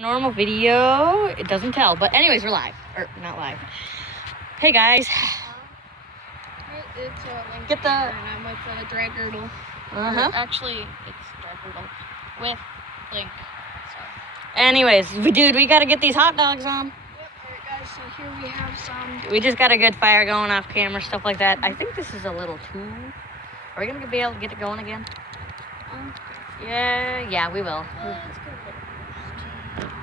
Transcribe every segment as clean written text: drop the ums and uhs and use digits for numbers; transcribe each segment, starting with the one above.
Normal video, it doesn't tell, but anyways, we're live, or not live. Hey guys. It's Link Get the. and I'm with Drag Girdle. Actually, it's Drag Girdle with Link. So. Anyways, we gotta get these hot dogs on. Yep. Alright guys, so here we have some. We just got a good fire going off camera, stuff like that. I think this is a little too. Are we gonna be able to get it going again? Yeah, we will. Let's go.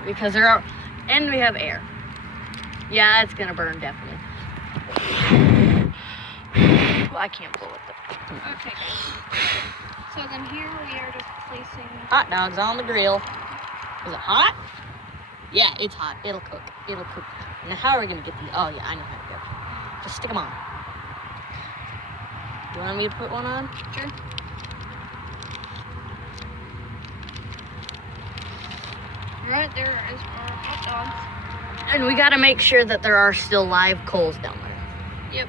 Because there are, and we have air. Yeah, it's gonna burn definitely. Well, I can't blow it though. Okay guys. So then here we are just placing Hot dogs on the grill. Is it hot? Yeah, it's hot. It'll cook. It'll cook. Now how are we gonna get these? Oh yeah, I know how to do it. Just stick them on. You want me to put one on? Sure. Right there is our hot dogs. And we gotta make sure that there are still live coals down there. Yep.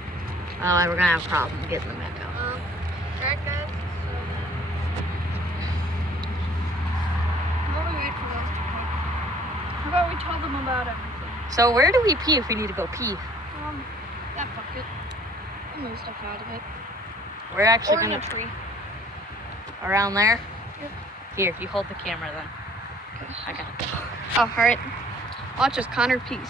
Otherwise we're gonna have a problem getting them back out. Right guys, so while we wait for those to cook, how about we tell them about everything? So where do we pee if we need to go pee? That bucket. I'll move stuff out of it. We're actually Or in gonna a tree. around there? Yep. Here, you hold the camera then. Okay. I got it. Oh, alright. Watch as Connor pees.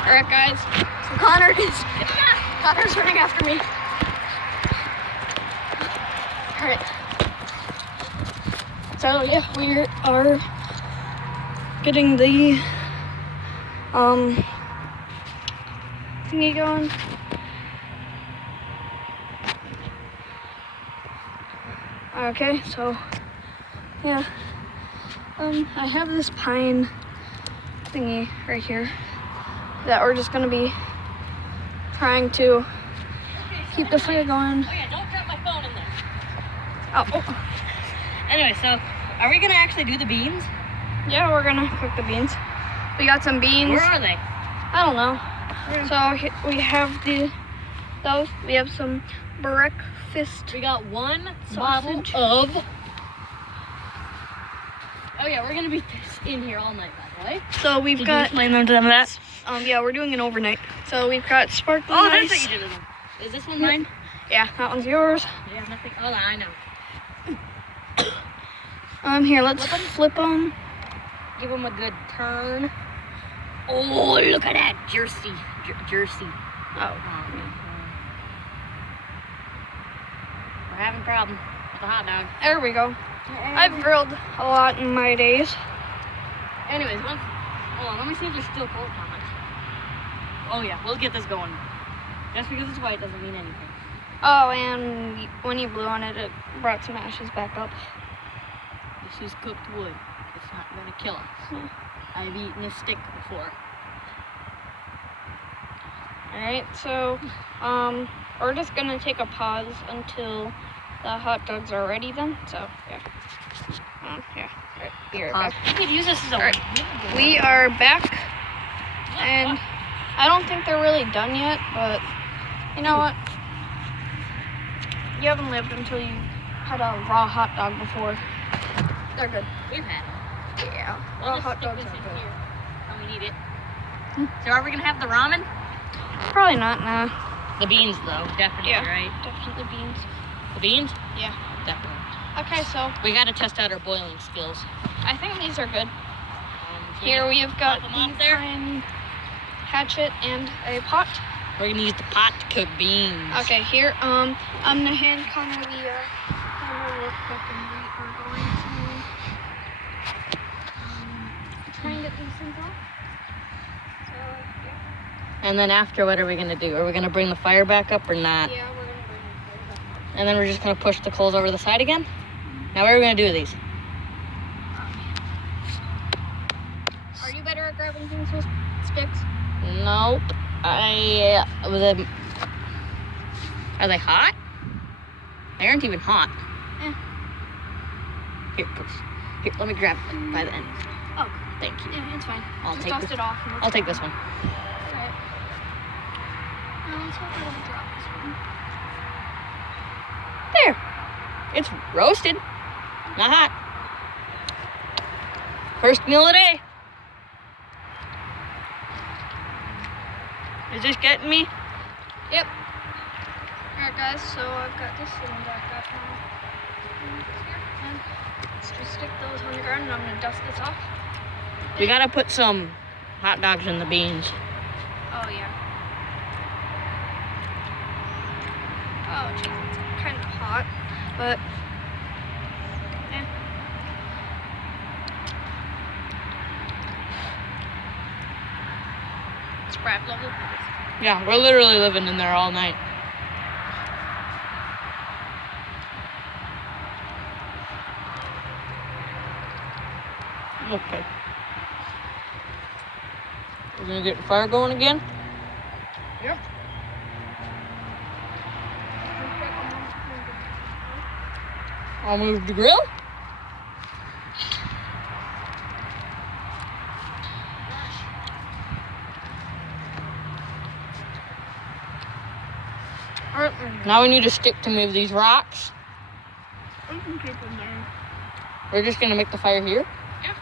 Alright guys, so Connor's running after me. Alright. So yeah, we are getting the thingy going. Okay, so yeah. I have this pine thingy right here that we're just gonna be trying to keep the fire going. Oh yeah, don't drop my phone in there. Oh. Anyway, so are we gonna actually do the beans? Yeah, we're gonna cook the beans. We got some beans. Where are they? I don't know. So we have those. We have some breakfast. We got one Sausage. bottle of. Oh yeah, we're gonna be in here all night, by the way. So we've Did you got. explain them to them that? Yeah, we're doing it overnight. So we've got sparkling Oh, ice. that's what you did with them. Is this one mine? Yeah, that one's yours. Yeah, nothing. Oh, I know. Here, let's flip them. Give them a good turn. Oh, look at that jersey. Jersey. Oh. We're having a problem with the hot dog. There we go. I've grilled a lot in my days. Anyways, hold on, let me see if there's still cold on it. Oh yeah, we'll get this going. Just because it's white doesn't mean anything. Oh, and when you blew on it, it brought some ashes back up. This is cooked wood. It's not gonna kill us. Yeah. I've eaten a stick before. Alright, so we're just gonna take a pause until the hot dogs are ready then. So yeah. Yeah. Right, be right back. You could use this as a Alright, we are back, and I don't think they're really done yet, but you know what? You haven't lived until you had a raw hot dog before. They're good. We've had them. Yeah, We'll raw just hot stick dogs this are in good. here when we need it. So are we gonna have the ramen? Probably not, nah. The beans though, definitely, Yeah. right? Definitely beans. The beans? Yeah. Definitely. Okay, so We gotta test out our boiling skills. I think these are good. So Here we have got pop 'em the off there. pine hatchet and a pot. We're gonna use the pot to cook beans. Okay, here, I'm gonna hand Connor the camera real quick, and we are going to try and get these things off. So, yeah. And then after, what are we gonna do? Are we gonna bring the fire back up or not? Yeah, we're gonna bring the fire back up. And then we're just gonna push the coals over the side again? Now what are we gonna do with these? Are you better at grabbing things with sticks? Nope. Are they hot? They aren't even hot. Eh. Here, push. Here, let me grab it by the end. Oh. Thank you. Yeah, it's fine. I'll Just take dust this. it off. I'll take this one. Alright. Now let's hope I don't drop this one. There. It's roasted. Not hot. First meal of the day. Is this getting me? Yep. Alright guys, so I've got this sitting back up now. And let's just stick those on the ground and I'm gonna dust this off. We gotta put some hot dogs in the beans. Oh yeah. Oh jeez, it's kind of hot, but eh. It's Brad level. Yeah, we're literally living in there all night. Okay. We're gonna get the fire going again. Yep. I'll move the grill. Now we need a stick to move these rocks. I can keep them there. We're just gonna make the fire here? Yeah.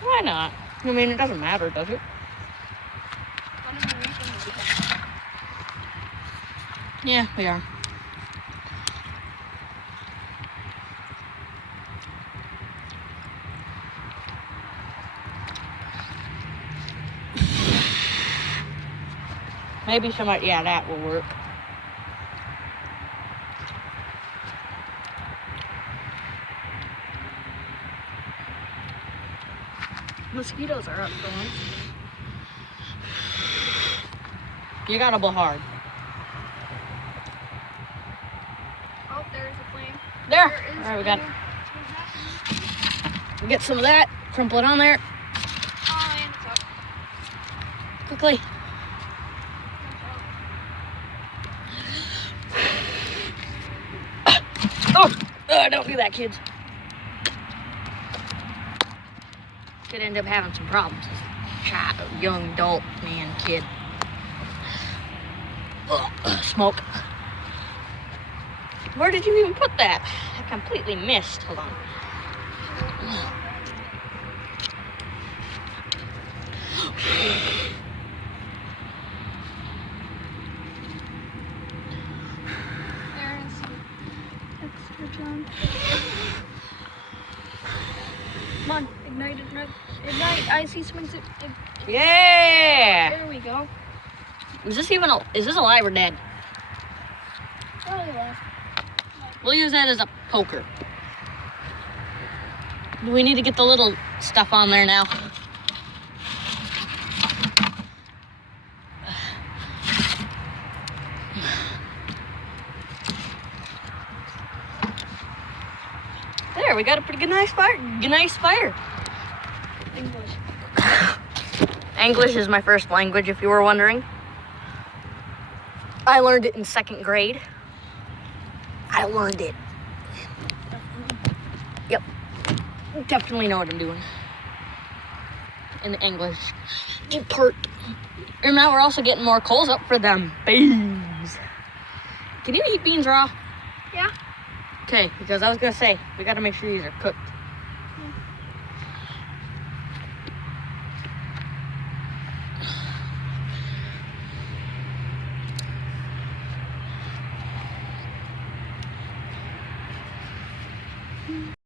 Why not? I mean, it doesn't matter, does it? Yeah, we are. Maybe somebody, yeah, that will work. Mosquitoes are up for once. You gotta blow hard. Oh, there's a flame. There. There is All right, we got it. flame. We get some of that. Crumple it on there Oh, and it's up. quickly. Oh, don't do that, kids. Could end up having some problems. Child, young adult, man, kid. Ugh, smoke. Where did you even put that? I completely missed. Hold on. There is some extra junk. Come on, ignite, ignite, ignite. I see some Yeah. There we go. Is this even is this alive or dead? Probably left. We'll use that as a poker. Do we need to get the little stuff on there now? There, we got a pretty good nice fire. English. English is my first language, if you were wondering. I learned it in 2nd grade. I learned it. Yep. Definitely know what I'm doing. In the English part. And now we're also getting more coals up for them beans. Can you eat beans raw? Yeah. Okay, because I was gonna say, we gotta make sure these are cooked.